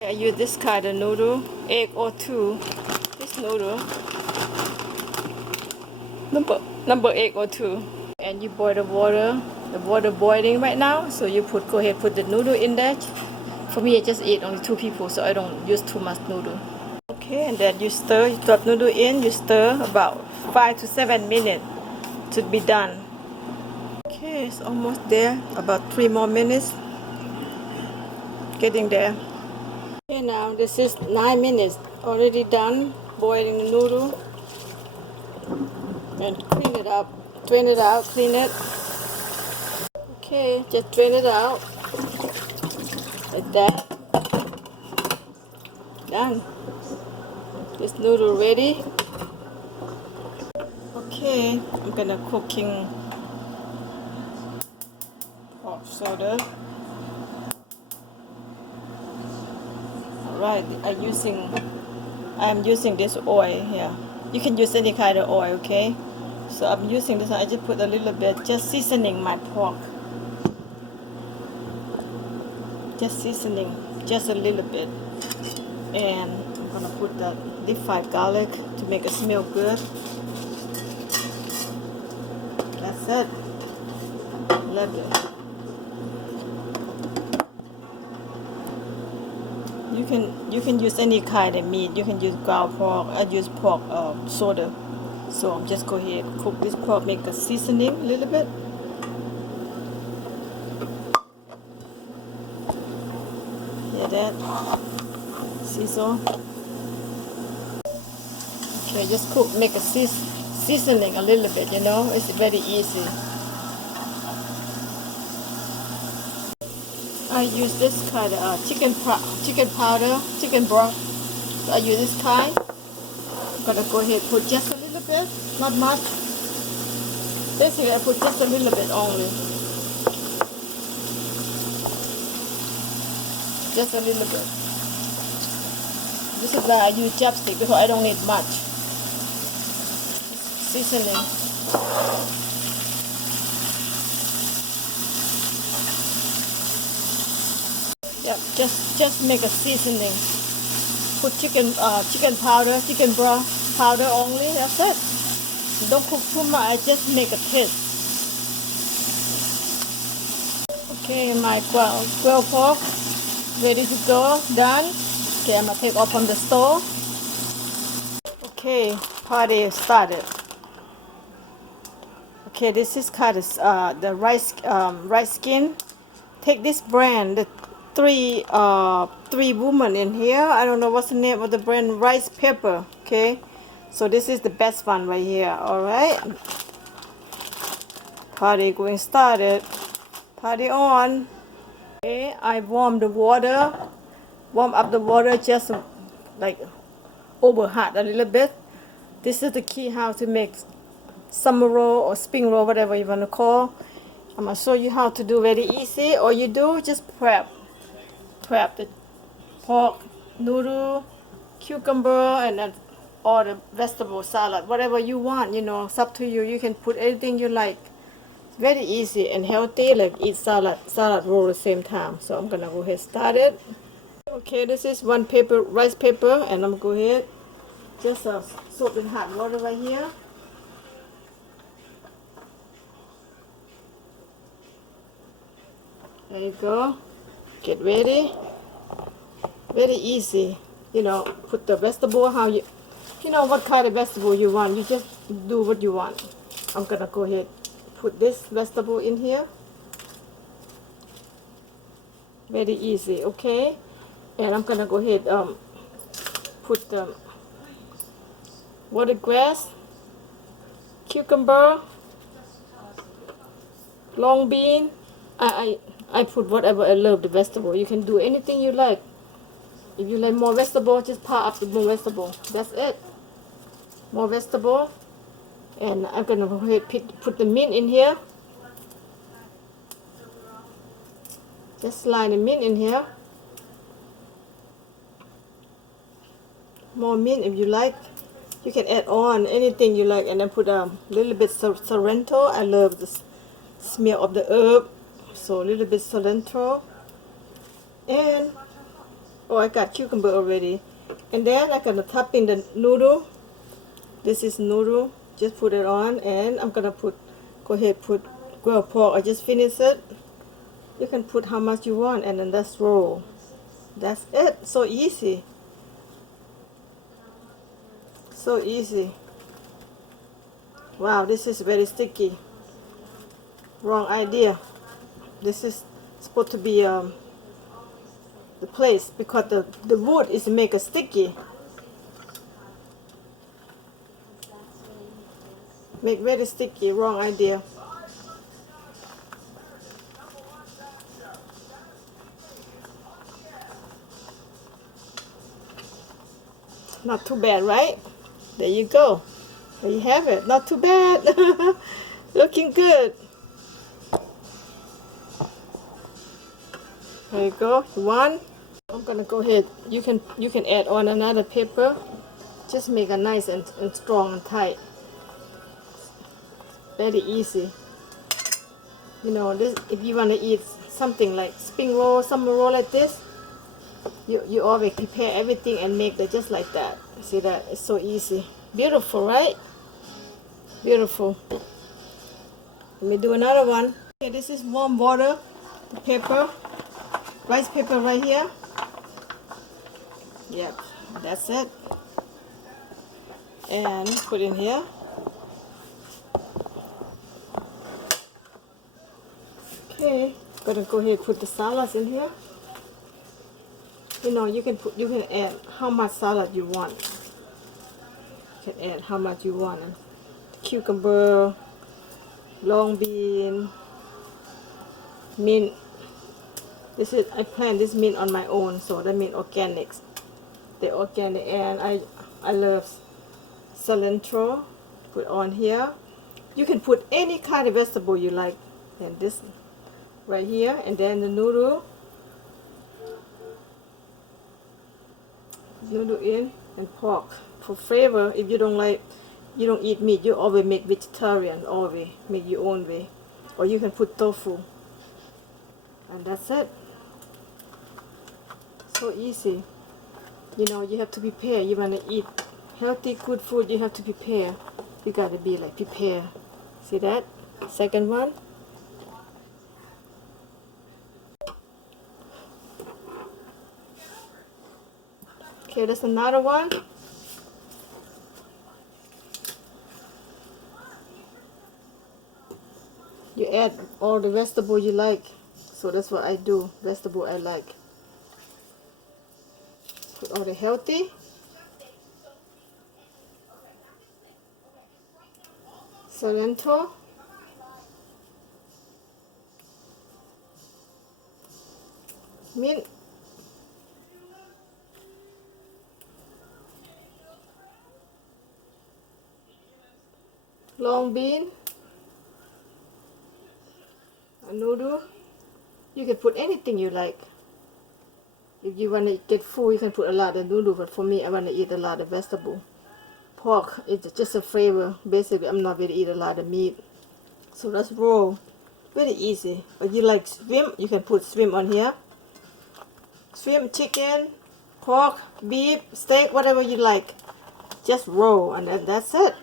I use this kind of noodle, egg or two. This noodle, number egg or two. And you boil the water boiling right now. So you go ahead, put the noodle in there. For me, I just eat only 2 people, so I don't use too much noodle. Okay, and then you stir, you drop noodle in, you stir about 5 to 7 minutes to be done. Okay, it's almost there, about 3 more minutes. Getting there. Okay, now this is 9 minutes, already done boiling the noodle. And clean it up, drain it out, clean it. Okay, just drain it out, like that. Done. This noodle ready. Okay, I'm gonna cooking pork soda. Alright, I'm using this oil here. You can use any kind of oil, okay? So I'm using this. I just put a little bit, just seasoning my pork. Just seasoning, just a little bit. And I'm gonna put the deep fried garlic to make it smell good. That's it. Love it. You can use any kind of meat. You can use ground pork. I use pork soda. So I'm just go ahead cook this pork, make a seasoning a little bit. Yeah, that sizzle. Okay, just cook, make a seasoning a little bit. You know, it's very easy. I use this kind of chicken powder, chicken broth. So I use this kind. I'm gonna go ahead and put just a little bit, not much. Basically, I put just a little bit only. Just a little bit. This is why I use chopstick because I don't need much seasoning. Yep, just make a seasoning. Put chicken powder, chicken broth powder only. That's it. Don't cook too much. Just make a taste. Okay, my grilled pork ready to go. Done. Okay, I'm gonna take off from the stove. Okay, party started. Okay, this is kind of the rice skin. Take this brand. The three women in here. I don't know what's the name of the brand. Rice pepper. Okay, so this is the best one right here. All right. Party going started. Party on. Okay, I warm the water. Warm up the water just like over hot a little bit. This is the key how to make summer roll or spring roll, whatever you want to call. I'm gonna show you how to do very easy. All you do just prep the pork, noodle, cucumber, and then all the vegetable salad, whatever you want. You know, it's up to you. You can put anything you like. It's very easy and healthy. Like eat salad roll at the same time. So I'm gonna go ahead and start it. Okay, this is one rice paper, and I'm gonna go ahead just soak in hot water right here. There you go. Get ready. Very easy. You know, put the vegetable how you know what kind of vegetable you want. You just do what you want. I'm gonna go ahead put this vegetable in here. Very easy, okay? And I'm gonna go ahead put the watercress, cucumber, long bean. I put whatever I love the vegetable. You can do anything you like. If you like more vegetable, just pile up the more vegetable. That's it. More vegetable. And I'm gonna go ahead put the mint in here. Just slide the mint in here. More mint if you like. You can add on anything you like, and then put a little bit cilantro. I love the smell of the herb. So a little bit cilantro. And Oh, I got cucumber already. And then I'm gonna top in the noodle. This is noodle. Just put it on, and I'm gonna go ahead put grilled pork. I just finished it. You can put how much you want, and then that's roll. That's it. So easy. So easy. Wow, this is very sticky. Wrong idea. This is supposed to be the place because the wood is make it sticky. Make very sticky. Wrong idea. Not too bad, right? There you go. There you have it. Not too bad. Looking good. There you go. One. I'm gonna go ahead. You can add on another pepper. Just make it nice and strong and tight. Very easy. You know, this if you wanna eat something like spring roll, summer roll like this, you always prepare everything and make it just like that. See that? It's so easy. Beautiful, right? Beautiful. Let me do another one. Okay, this is warm water. The pepper. Rice pepper right here. Yep, that's it. And put in here. Okay, gonna go ahead and put the salads in here. You know, you can add how much salad you want. You can add how much you want. Cucumber, long bean, mint. I plant this mint on my own, so that means organics. They're organic, and I love cilantro. Put on here. You can put any kind of vegetable you like, and this right here, and then the noodle in, and pork for flavor. If you don't eat meat, you always make vegetarian, always make your own way, or you can put tofu, and that's it. So easy. You know, you have to prepare. You want to eat healthy, good food, you have to prepare. You got to be like prepare. See that? Second one. Okay, there's another one. You add all the vegetable you like. So that's what I do. Vegetable I like. Put all the healthy. Cilantro. Mint. Long bean. A noodle. You can put anything you like. If you want to get full, you can put a lot of noodle, but for me, I want to eat a lot of vegetable. Pork, it's just a flavor. Basically, I'm not going to eat a lot of meat. So let's roll. Very easy. If you like shrimp, you can put shrimp on here. Shrimp, chicken, pork, beef, steak, whatever you like. Just roll, and then that's it.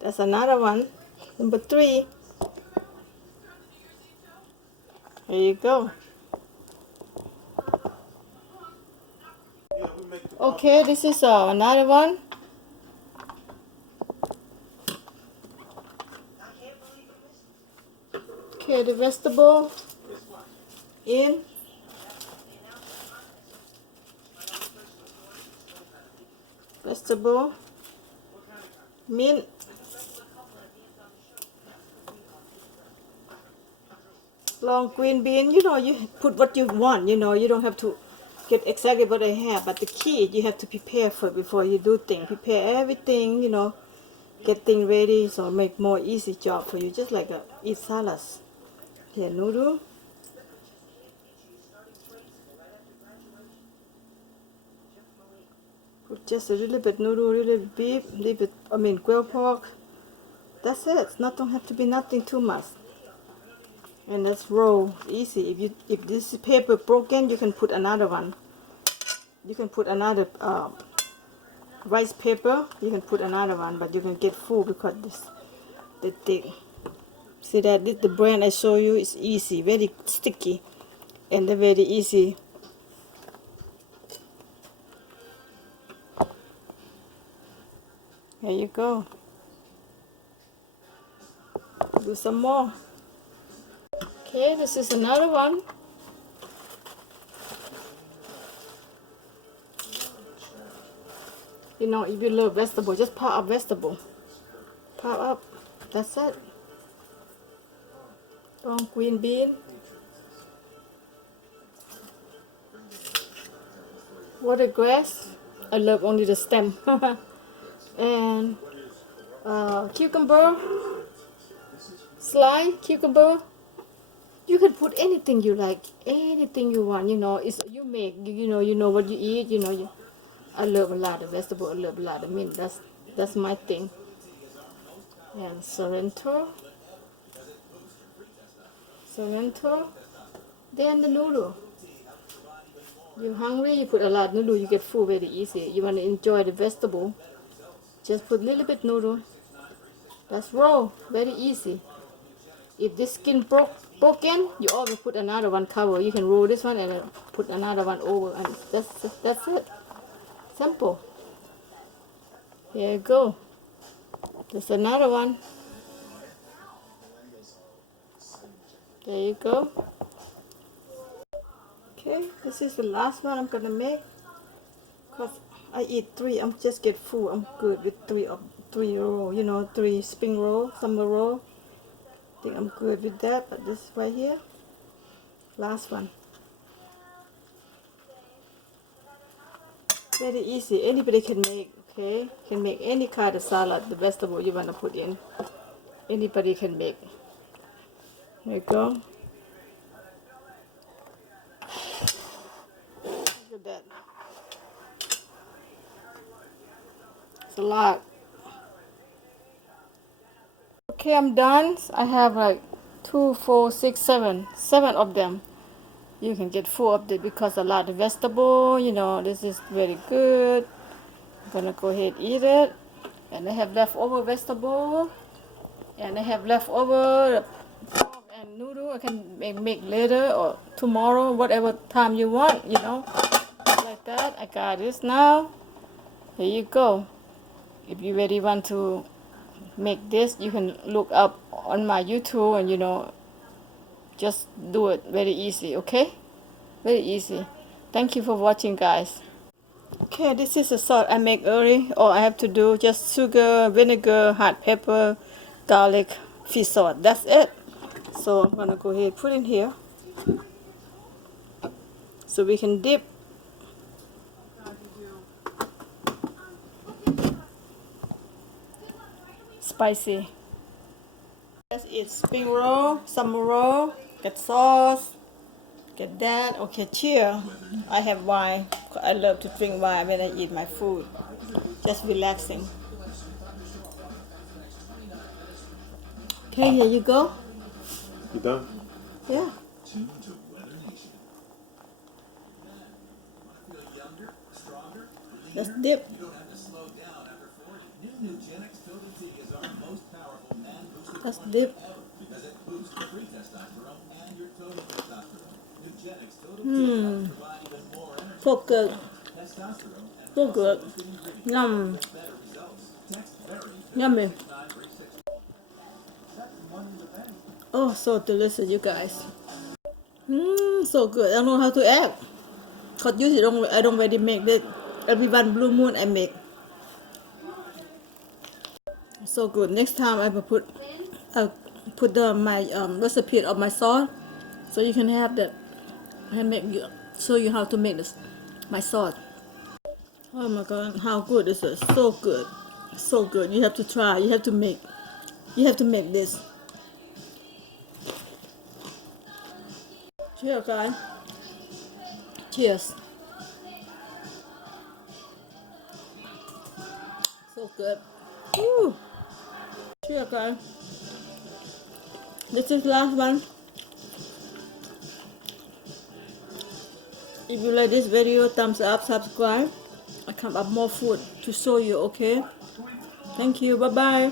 That's another one. Number 3. There you go. Okay, this is another one. Okay, the vegetable in. Vegetable, mint, long green bean. You know, you put what you want. You know, you don't have to get exactly what I have, but the key, you have to prepare for before you do things. Prepare everything, you know, get things ready, so make more easy job for you, just like eat salads. Here, noodle. Put just a little bit noodle, little bit beef, little bit, grilled pork. That's it. Don't have to be nothing too much. And that's roll easy. If this paper broken, you can put another one. You can put another rice paper. You can put another one, but you can get full because this the thick. See that this the brand I show you is easy, very sticky, and they're very easy. Here you go. Do some more. Okay, this is another one. You know, if you love vegetable, just pop up vegetable. Pop up. That's it. Green bean. Watercress. I love only the stem. And cucumber. Slice cucumber. You can put anything you like, anything you want. You know, it's you make. You know what you eat. You know, I love a lot of vegetable. I love a lot of meat. That's my thing. And Sorrento. Then the noodle. You're hungry, you put a lot of noodle, you get full very easy. You want to enjoy the vegetable, just put a little bit noodle. That's raw, very easy. If this skin broken, you always put another one cover. You can roll this one and put another one over, and that's it. Simple. Here you go. There's another one. There you go. Okay, this is the last one I'm gonna make. Cause I eat 3, I'm just get full. I'm good with 3 roll. You know, 3 spring roll, summer roll. I think I'm good with that. But this right here, last one. Very easy. Anybody can make. Okay, can make any kind of salad. The vegetable you wanna put in, anybody can make. There you go. Look at that. It's a lot. Okay, I'm done. I have like 2, 4, 6, 7 of them. You can get full of it because a lot of vegetable. You know, this is very good. I'm gonna go ahead and eat it. And I have leftover vegetable. And I have leftover pork and noodle. I can make later or tomorrow, whatever time you want, you know. Like that. I got this now. There you go. If you really want to make this, you can look up on my YouTube and, you know, just do it. Very easy, okay? Very easy. Thank you for watching, guys. Okay, this is the sauce I make early. All I have to do just sugar, vinegar, hot pepper, garlic, fish sauce. That's it. So I'm gonna go ahead and put in here so we can dip. Spicy. Let's eat spring roll, summer roll. Get sauce. Get that. Okay, cheer. I have wine. I love to drink wine when I eat my food. Just relaxing. Okay, here you go. You done? Yeah. Let's dip. Let's dip. So good. So good. Yum. Yummy. Oh, so delicious, you guys. So good. I don't know how to act. Cause usually I don't really make this. Every one blue moon I make. So good. Next time I will put my recipe of my sauce, so you can have that. I show you how to make this my sauce. Oh my God, how good is this? So good, so good. You have to try. You have to make. You have to make this. Cheers, guys. Cheers. So good. Woo. Cheers, guys. This is the last one. If you like this video, thumbs up, subscribe. I come up more food to show you, okay? Thank you. Bye-bye.